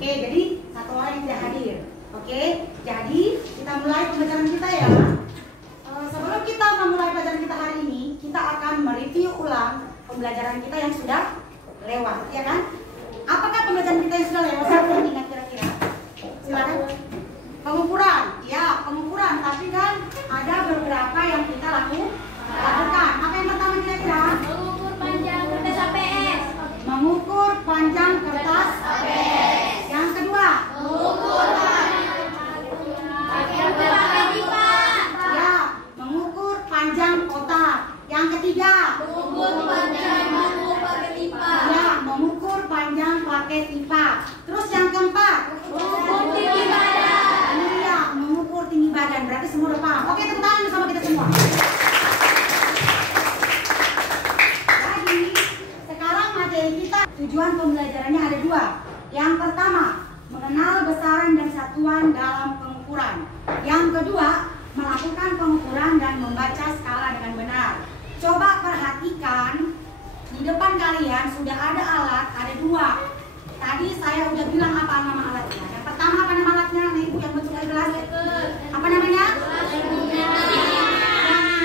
Oke, jadi satu orang yang tidak hadir. Oke, jadi kita mulai pembelajaran kita ya. Sebelum kita memulai pelajaran kita hari ini, kita akan mereview ulang pembelajaran kita yang sudah lewat, ya kan? Apakah pembelajaran kita yang sudah lewat? Siapa yang ingat kira-kira? Silakan. Pengukuran, ya pengukuran. Tapi kan ada beberapa yang kita lakukan. Apa yang pertama kira-kira? Mengukur panjang kertas APS. Mengukur panjang kertas APS. Yang kedua? Mengukur panjang pakai pipa. Ya, mengukur panjang kotak. Yang ketiga? Mengukur panjang batu pakai pipa. Ya, mengukur panjang pakai pipa. Terus yang keempat? Mengukur tinggi badan. Iya, mengukur tinggi badan. Berarti semua udah paham. Oke, tepuk tangan sama kita semua. Jadi, sekarang materi kita tujuan pembelajarannya ada dua. Yang pertama, mengenal besaran dan satuan dalam pengukuran. Yang kedua, melakukan pengukuran dan membaca skala dengan benar. Coba perhatikan, di depan kalian sudah ada alat, ada dua. Tadi saya udah bilang apa nama alatnya. Yang pertama apa nama alatnya? Nah, ibu yang bentuknya gelas. Apa namanya?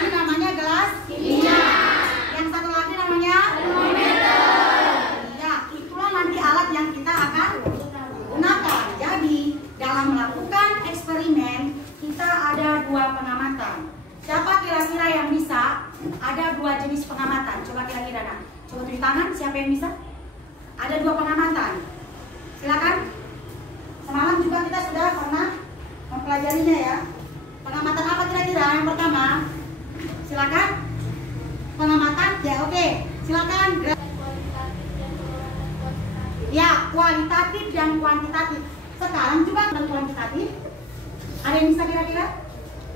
Ini namanya gelas kimia. Yang satu lagi namanya termometer. Ya, itulah nanti alat yang kita akan gunakan. Jadi, dalam melakukan eksperimen, kita ada dua pengamatan. Siapa kira-kira yang bisa? Ada dua jenis pengamatan. Coba kira-kira, nah. Coba tunjuk tangan, siapa yang bisa? Ada dua pengamatan. Silakan. Semalam juga kita sudah pernah mempelajarinya ya. Pengamatan apa kira-kira? Yang pertama, silakan. Pengamatan, ya oke. Silakan. Ya, kualitatif dan kuantitatif. Sekarang juga tentang kuantitatif. Ada yang bisa kira-kira?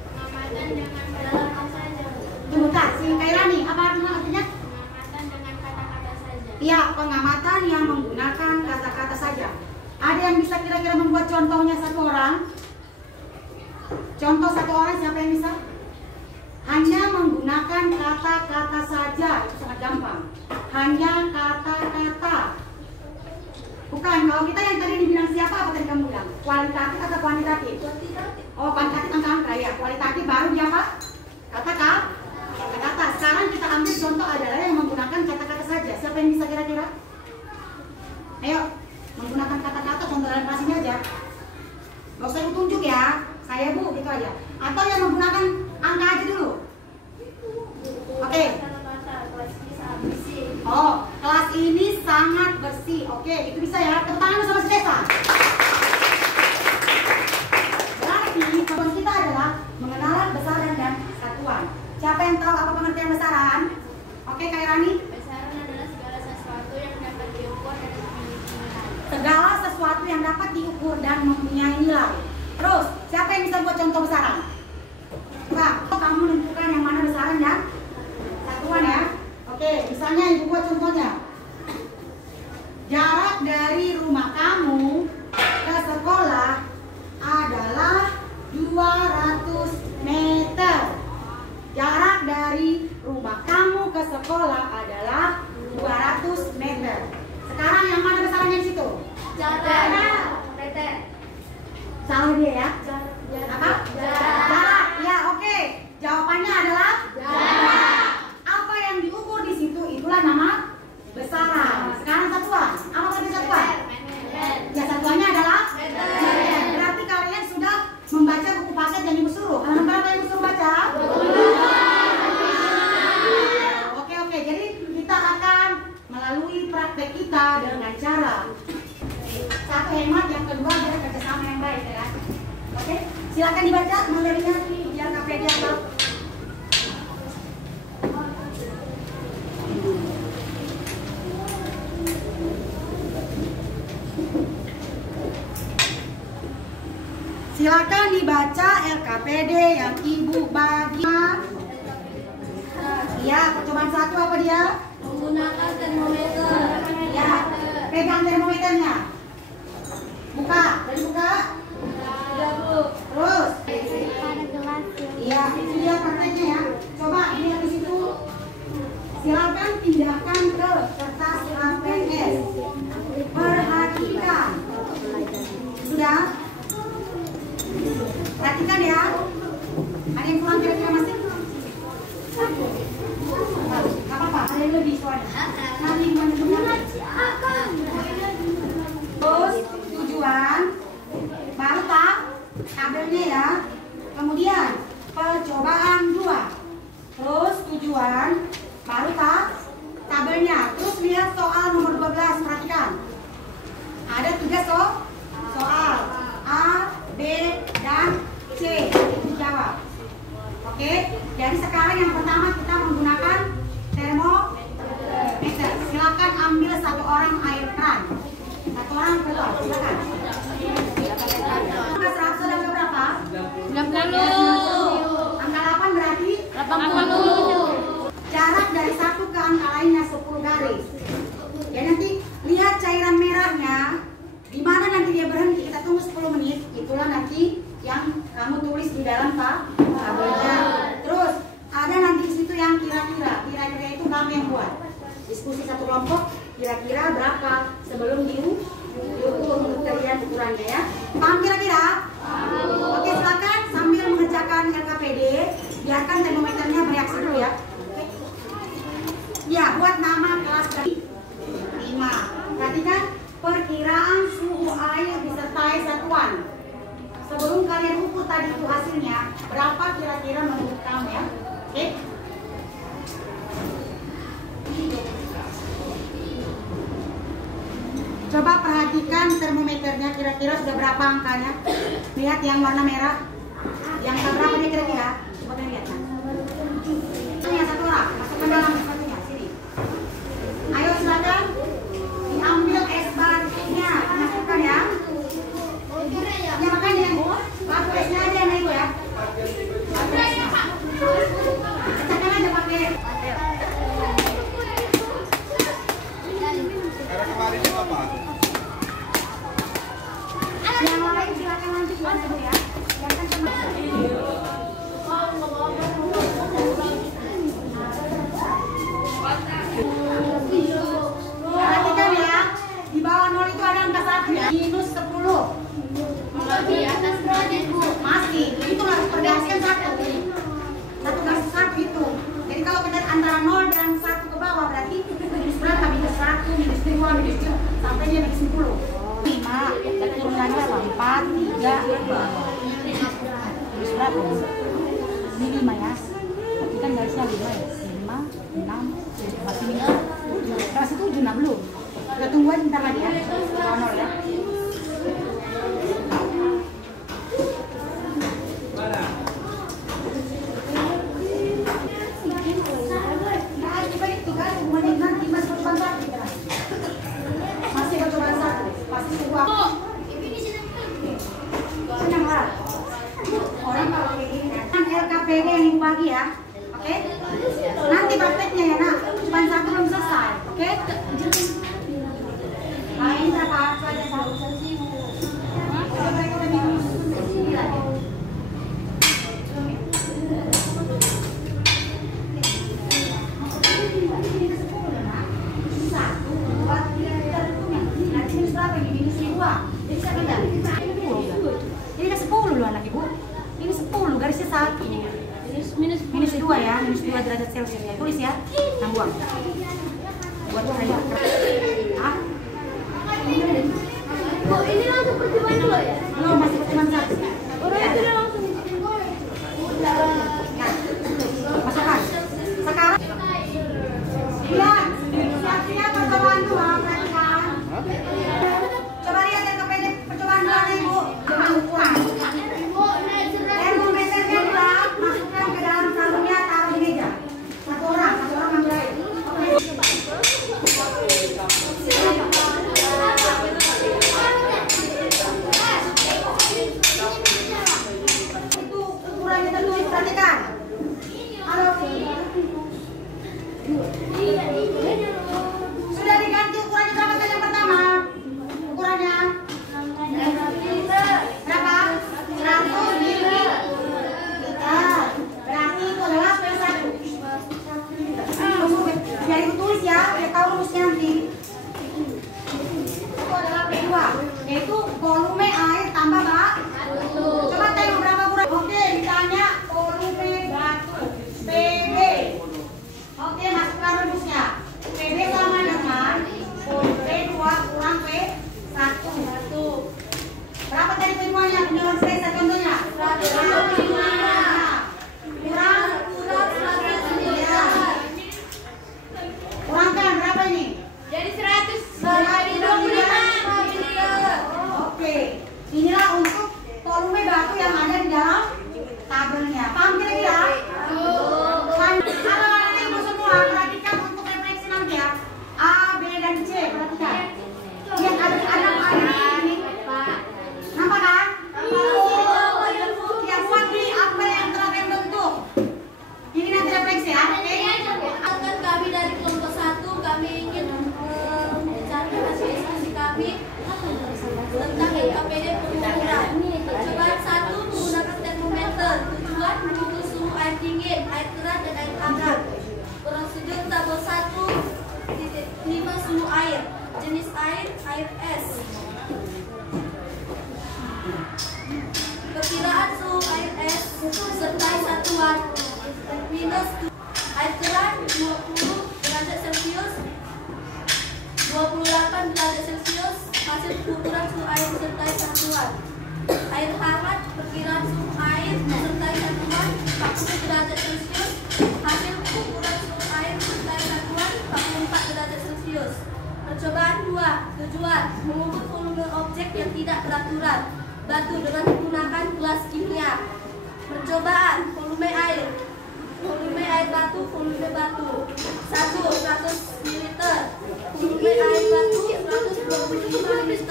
Pengamatan dengan kata-kata saja. Tunggu tak, si Kairani, apa artinya? Pengamatan dengan kata-kata saja. Iya, pengamatan yang menggunakan kata-kata saja. Ada yang bisa kira-kira membuat contohnya satu orang? Contoh satu orang, siapa yang bisa? Hanya menggunakan kata-kata saja, itu sangat gampang. Hanya kata-kata. Bukan, kalau kita yang tadi dibilang siapa, apa tadi kamu bilang? Kualitatif atau kuantitatif? Oh, kuantitatif angka-angka ya. Kualitatif baru dia apa? Kata-kata. Sekarang kita ambil contoh adalah yang menggunakan kata-kata saja. Siapa yang bisa kira-kira? Ayo, menggunakan kata-kata, contoh dalam kelas ini aja. Gak usah ditunjuk ya, saya bu, gitu aja. Atau yang menggunakan angka aja dulu. Oke. Oh, kelas ini sangat bersih. Oke, itu bisa ya. Tepuk tangan sama si Desa. Berarti tujuan kita adalah mengenal besaran dan satuan. Siapa yang tahu apa pengertian besaran? Oke, Kak Irani. Besaran adalah segala sesuatu yang dapat diukur dan memiliki nilai. Segala sesuatu yang dapat diukur dan mempunyai nilai. Terus, siapa yang bisa buat contoh besaran? Coba, kamu tentukan yang mana besaran dan satuan ya. Oke, misalnya ibu buat contohnya. Jarak dari rumah kamu ke sekolah adalah 200 meter. Jarak dari rumah kamu ke sekolah adalah 200 meter. Sekarang yang mana besarannya di situ? Jarak. Meter. Salah dia ya? Apa? Jarak. Ya, oke. Jawabannya adalah Jarak. apa yang diukur di situ itulah nama besaran. Sekarang satuan. Apa tadi satuan? Ya, satuannya adalah meter. Berarti kalian sudah membaca buku paket yang ibu suruh. Halaman berapa yang ibu suruh baca? Oke. Jadi kita akan melalui praktek kita dengan cara satu hemat, yang kedua adalah kerjasama yang baik ya. Oke, silakan dibaca materinya biar KPD dia tahu. Silakan dibaca LKPD yang ibu bagi. Ya, percobaan satu apa dia? Menggunakan termometer. Ya, pegang termometernya. Buka, dari buka. Sudah bu. Terus. Ada gelas. Iya, ini dia prakteknya ya. Coba lihat di situ. Silakan pindahkan ke kertas HPS. Perhatikan. Perhatikan ya. Ada yang kurang kira-kira masih? Gak apa-apa, ada yang lebih soalnya. Nanti menentukan. Terus tujuan, baru tak tabelnya ya. Kemudian percobaan 2. Terus tujuan, baru tak tabelnya. Terus lihat soal nomor 12, perhatikan. Ada 3 soal A, B, dan C. Itu jawab. Oke, jadi sekarang yang pertama kita menggunakan termometer. Silakan ambil 1 orang air keran. 1 orang keluar, silakan. Angka 100 ada berapa? 90. Angka 8 berarti 80. jarak dari satu ke angka lainnya 10 garis. Ya nanti lihat cairan merahnya. Di mana nanti dia berhenti, kita tunggu 10 menit. Itulah nanti yang kamu tulis di dalam tabelnya. Terus ada nanti di situ yang kira-kira itu kamu yang buat. Diskusi satu kelompok, kira-kira berapa sebelum diukur menurut kalian ukurannya ya. Paham kira-kira? Oke, silakan sambil mengerjakan LKPD, biarkan termometernya bereaksi dulu ya. Ya, buat nama kelas dari 5. Perhatikan perkiraan suhu air disertai satuan. Sebelum kalian ukur tadi itu hasilnya, berapa kira-kira menurut kamu ya? Oke? Coba perhatikan termometernya, kira-kira sudah berapa angkanya? Lihat yang warna merah. Yang berapa dia kira-kira? Coba kalian lihat. Ini satu orang, masukkan dalam satunya. Sini. Ayo silakan. Diambil es batunya, masukkan ya. Ya makanya yang batu esnya aja yang itu ya. Batu esnya. Pecahkan aja pakai. Kemarin itu apa? Yang lain silakan lanjut dulu ya. Silakan perhatikan ya, di bawah 0 itu ada angka 1 ya, minus 10. Di atas berapa, Bu? Masih, itu harus pergasian 1. 1 garis 1 itu. Jadi kalau kita antara 0 dan 1 ke bawah berarti minus berapa? Minus 1, minus 2, minus 2 sampai dia minus 10. 5, dan turunannya apa? 4, 3, 2. Minus berapa? Ini 5 ya. Berarti kan garisnya 5 ya. 5, 6, 7, masih minus 7. Kelas 7, nah belum. Kita tunggu aja bentar lagi ya. Bawah 0 ya. LKPD yang pagi ya, oke? Nanti prakteknya ya nak, cuma 1 belum selesai, oke? Nah ini berapa? Mereka udah minus 9. Ini kan 10 loh anak ibu. Ini 10 garisnya 1. Minus 2 ya, minus 2 derajat Celcius ya. Tulis ya. Nah buang. Buat saya. Ah. Bu, ini langsung percobaan 2 ya? Belum, masih percobaan 1. Orang itu udah langsung. Masukkan. Sekarang. Lihat. Siap-siap percobaan 2. Perhatikan. Coba lihat yang LKPD percobaan 2 nih ibu. Jangan ukuran. Termometernya berat, masukkan ke dalam sarungnya, taruh di meja. 1 orang ambil air. Air keran 20 derajat Celcius, 28 derajat Celcius. Hasil pengukuran suhu air disertai satuan. Air hangat, perkiraan suhu air disertai satuan 40 derajat Celcius. Hasil pengukuran suhu air disertai satuan 44 derajat Celcius. Percobaan 2. Tujuan mengukur volume objek yang tidak beraturan batu dengan menggunakan gelas kimia. Percobaan volume air. Volume air batu, volume batu 1 100 ml. Volume air batu 125 ml.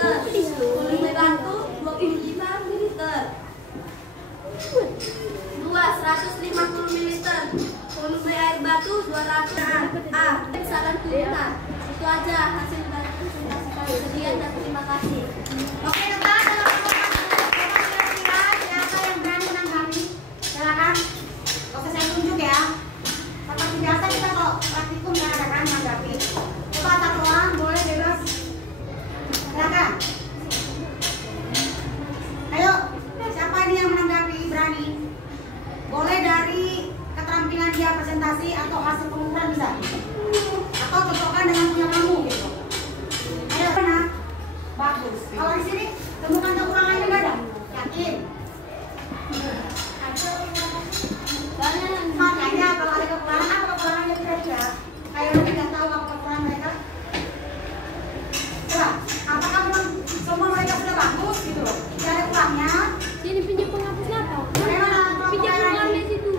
Volume batu 25 ml. 2 150 ml. Volume air batu 200 A. Saran turunan. Itu aja hasil dari presentasi kami. Sekian dan terima kasih. Oke, teman, siapa yang berani menanggapi? Silakan. Oke, saya tunjuk ya. Seperti biasa kita kalau praktikum ya ada kan menanggapi. Coba satu orang boleh bebas. Silakan. Ayo, siapa ini yang menanggapi berani? Boleh dari keterampilan dia presentasi atau hasil pengukuran bisa? Atau cocokkan dengan punya kamu gitu. Ayo, mana? Bagus. Kalau di sini temukan kekurangannya nggak ada? Yakin? Makanya kalau ada kekurangan, apa kekurangannya kira-kira? Kayak lo tidak tahu apa kekurangan mereka? Coba, apakah memang semua mereka sudah bagus gitu loh? Tidak ada kurangnya? Sini pinjam penghapus laptop. Bagaimana? Pinjam penghapus di situ.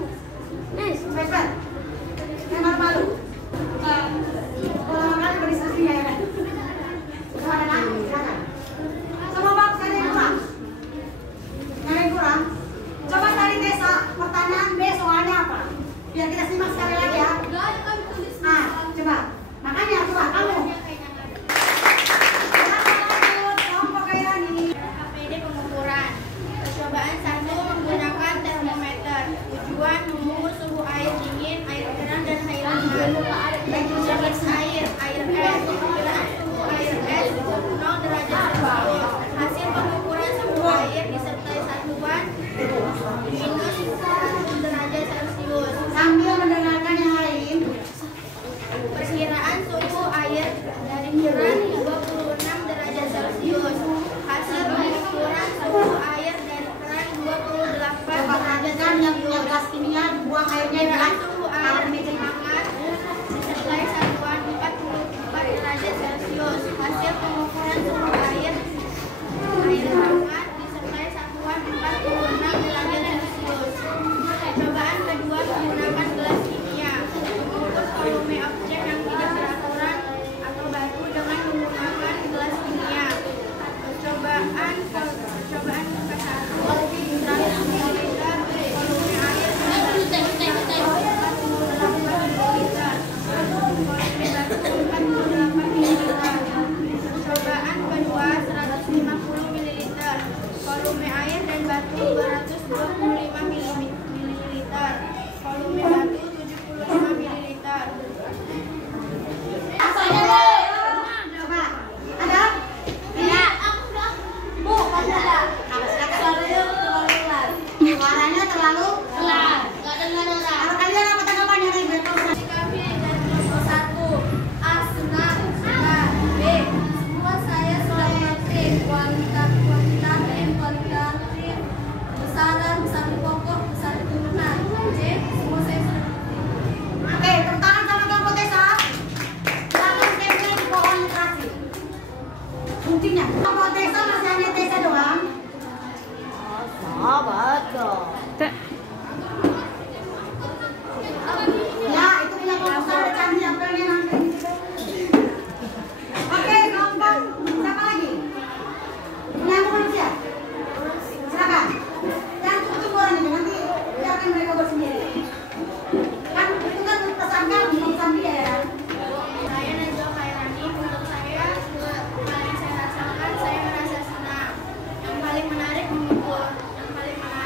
Nice. Baik, yang malu-malu. Kalau kali berdiskusi ya kan? Coba ada lagi, silakan. Semua bagus, ada yang kurang? Ada yang kurang? Coba cari desa, pertanyaan B soalnya apa? Biar kita simak sekali lagi ya. Nah, coba. Makanya coba kamu. Kelompok Kairani. APD pengukuran. Percobaan 1 menggunakan termometer. Tujuan mengukur suhu air dingin, air keran dan air hangat. Jenis air, air es. Perkiraan suhu air es 0 derajat Celcius. Hasil pengukuran suhu air disertai satuan minus 1 derajat Celcius. Sambil mendengarkan yang lain. Perkiraan suhu air dari keran 26 derajat Celcius. Hasil pengukuran suhu air dari keran 28 Coba derajat perhatikan yang punya Celcius. gelas kimia dibuang airnya Perkiraan dengan suhu air air meja. hangat disertai satuan 44 derajat Celcius. Hasil pengukuran suhu air hangat disertai satuan 46 derajat Celcius. Percobaan kedua menggunakan gelas kimia. Mengukur volume objek yang tidak beraturan atau batu dengan menggunakan gelas kimia. Percobaan ke-1 100 ml. Volume air 48 ml. Percobaan kedua 150 ml. Volume air dan batu 225 ml. Volume batu 75 ml. Coba. Ada? Ya, Bu, kan ada. Suaranya terlalu pelan. Suaranya terlalu pelan. Gak dengar orang. Kalau kalian apa tanggapannya nih? Biar tahu. Kami dari kelompok 1 A senang, B semua saya sudah mengerti kuantitatif, besaran, besaran pokok, besaran turunan. C semua saya sudah mengerti. Oke, tepuk tangan sama kelompok desa. Silakan stempel di pohon literasi. Buktinya, kelompok desa masih hanya desa doang. Ya, itu punya kelompok saya canggih apelnya nanti. Oke, kelompok siapa lagi? Punya manusia. Silakan. Jangan tunggu orang itu nanti biarkan mereka bersendiri. Kan itu kan pesan kami, pesan dia ya. Saya Najwa Khairani. Untuk saya paling saya rasakan saya merasa senang. Yang paling menarik mengukur. Yang paling menarik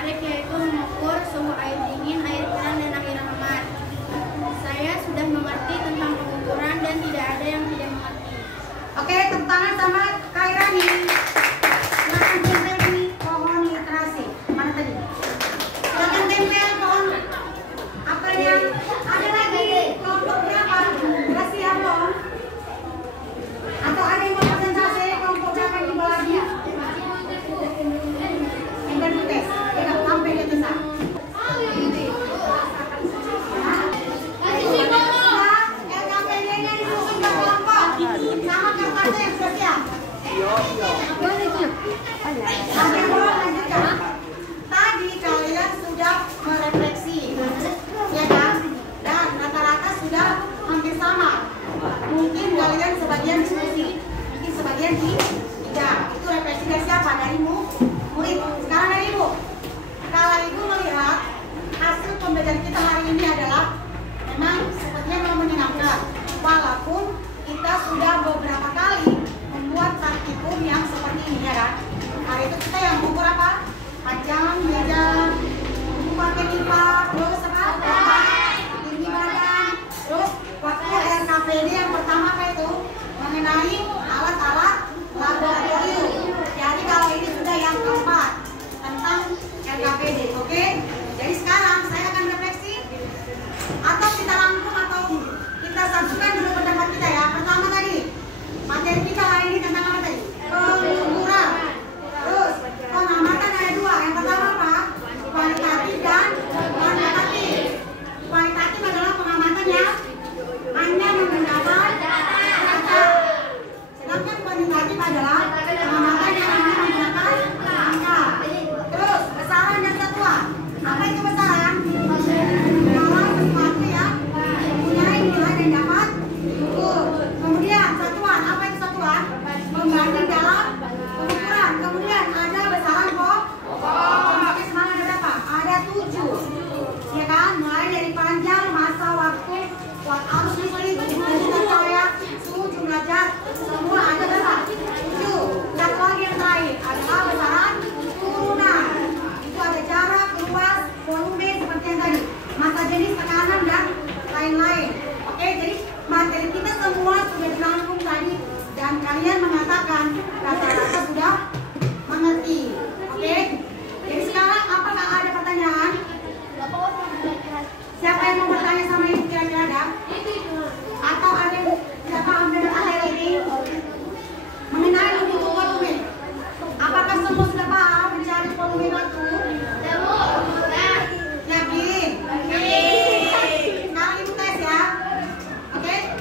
LKPD. Oke? Jadi sekarang saya akan refleksi atau kita rangkum atau kita satukan dulu pendapat kita ya. Pertama tadi, materi kita hari ini tentang apa tadi? Pengukuran. Terus pengamatan ada dua. Yang pertama apa? Kualitatif dan kuantitatif. Kualitatif adalah pengamatan yang hanya menggunakan data. Sedangkan kuantitatif adalah pengamatan yang hanya menggunakan angka. Terus besaran dan satuan. Apa itu besaran? Kalau sesuatu yang mempunyai nilai dan dapat diukur. Kemudian satuan. Apa itu satuan? Pembanding dalam pengukuran. Kemudian ada besaran kok. Oke, semangat ada berapa? Ada 7. Ya kan? Mulai dari panjang masa waktu, arus listrik, intensitas cahaya, suhu, jumlah zat, semua ada berapa? 7. Satu lagi yang terakhir adalah besaran turunan. Itu ada jarak, luas, volume seperti yang tadi, masa jenis, tekanan dan lain-lain. Oke, jadi materi kita semua sudah dirangkum tadi dan kalian mengatakan rata-rata sudah mengerti. Oke, jadi sekarang apakah ada pertanyaan? Siapa yang mau bertanya sama ibu kira-kira ada? Atau ada yang tidak paham dengan akhir ini? Mengenai untuk volume. Apakah semua sudah paham mencari volume batu? Yakin? Sekarang ibu tes ya. Oke?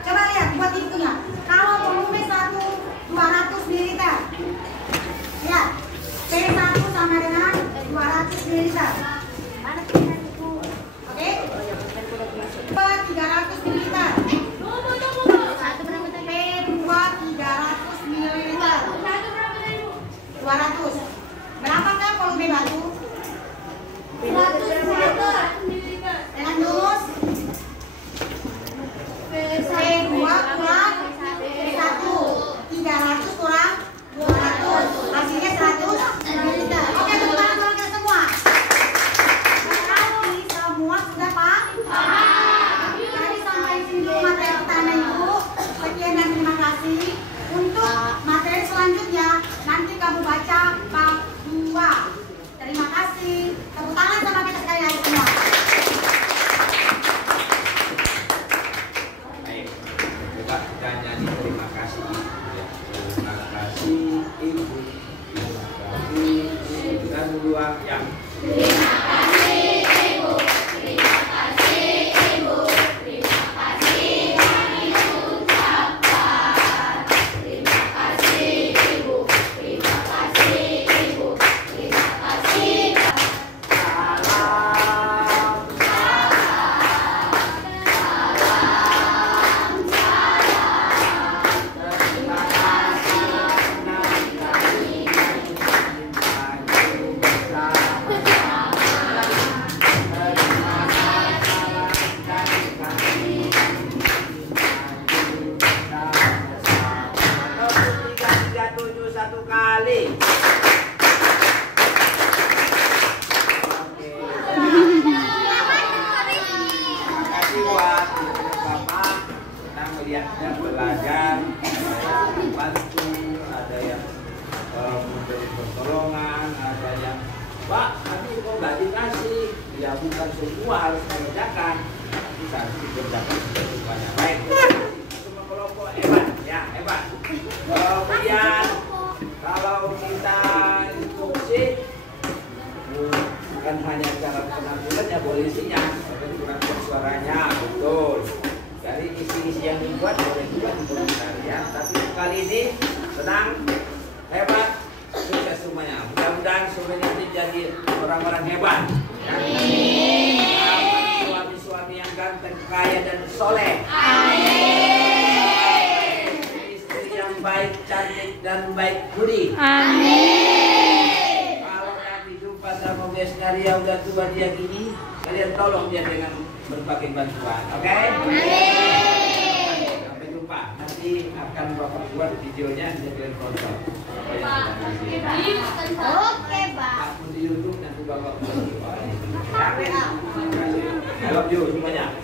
Coba lihat buat ibunya. Kalau volume 200 ml. Lihat. P1 sama dengan 200 ml. Oke? P 300 ml. P2 300 ml. 200. Berapakah volume batu? 100 liter. Dengan rumus P2 kurang P1. 300 kurang 200. Hasilnya 100 ml. Oke, tepuk tangan untuk kita semua. Berarti semua sudah paham? Jadi sampai sini dulu materi pertama ibu. Sekian dan terima kasih. Untuk materi selanjutnya nanti kamu baca bab 2. Terima kasih. Tepuk tangan sama kita sekali lagi semua. Baik, coba kita nyanyi terima kasih. Terima kasih ibu. Terima kasih ibu dan dua yang. Satu kali. Oke. Terima kasih buat Bapak. Kita melihatnya belajar, ada yang membantu, ada yang memberi pertolongan, ada yang Pak, tapi kok nggak dikasih? Ya bukan semua harus mengerjakan, tapi harus dikerjakan semuanya. Baik. Semua kelompok hebat, ya hebat. Kemudian kalau kita instruksi bukan hanya cara penampilannya, polisinya, tapi juga suaranya betul. Dari isi-isi yang dibuat boleh juga dikomentar ya. Tapi kali ini senang, hebat, sukses semuanya. Mudah-mudahan semuanya jadi orang-orang hebat. Ya. Suami-suami yang ganteng, kaya dan soleh. Baik, cantik, dan baik budi. Amin. Kalau nanti jumpa sama Bes Naria udah tua dia gini, kalian tolong dia dengan berbagai bantuan, oke? Amin. Sampai jumpa. Nanti akan Bapak buat videonya di konsol. Oke, Pak. Akun di YouTube nanti Bapak buat. I love you semuanya.